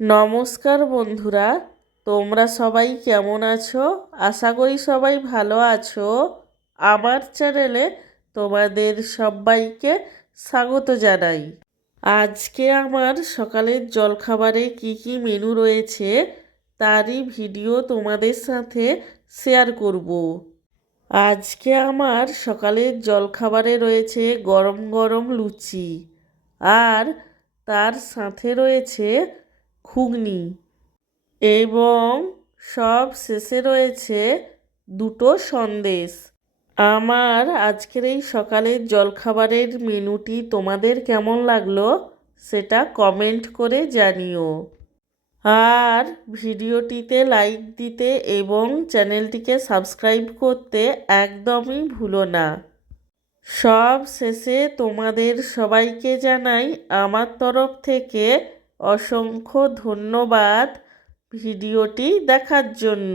নমস্কার বন্ধুরা, তোমরা সবাই কেমন আছো? আশা করি সবাই ভালো আছো। আমার চ্যানেলে তোমাদের সবাইকে স্বাগত জানাই। আজকে আমার সকালের জলখাবারে কি কি মেনু রয়েছে তারই ভিডিও তোমাদের সাথে শেয়ার করব। আজকে আমার সকালের জলখাবারে রয়েছে গরম গরম লুচি, আর তার সাথে রয়েছে ঘুগনি, এবং সব শেষে রয়েছে দুটো সন্দেশ। আমার আজকের এই সকালের জলখাবারের মেনুটি তোমাদের কেমন লাগলো সেটা কমেন্ট করে জানিও। আর ভিডিওটিতে লাইক দিতে এবং চ্যানেলটিকে সাবস্ক্রাইব করতে একদমই ভুলো না। সব শেষে তোমাদের সবাইকে জানাই আমার তরফ থেকে অসংখ্য ধন্যবাদ ভিডিওটি দেখার জন্য।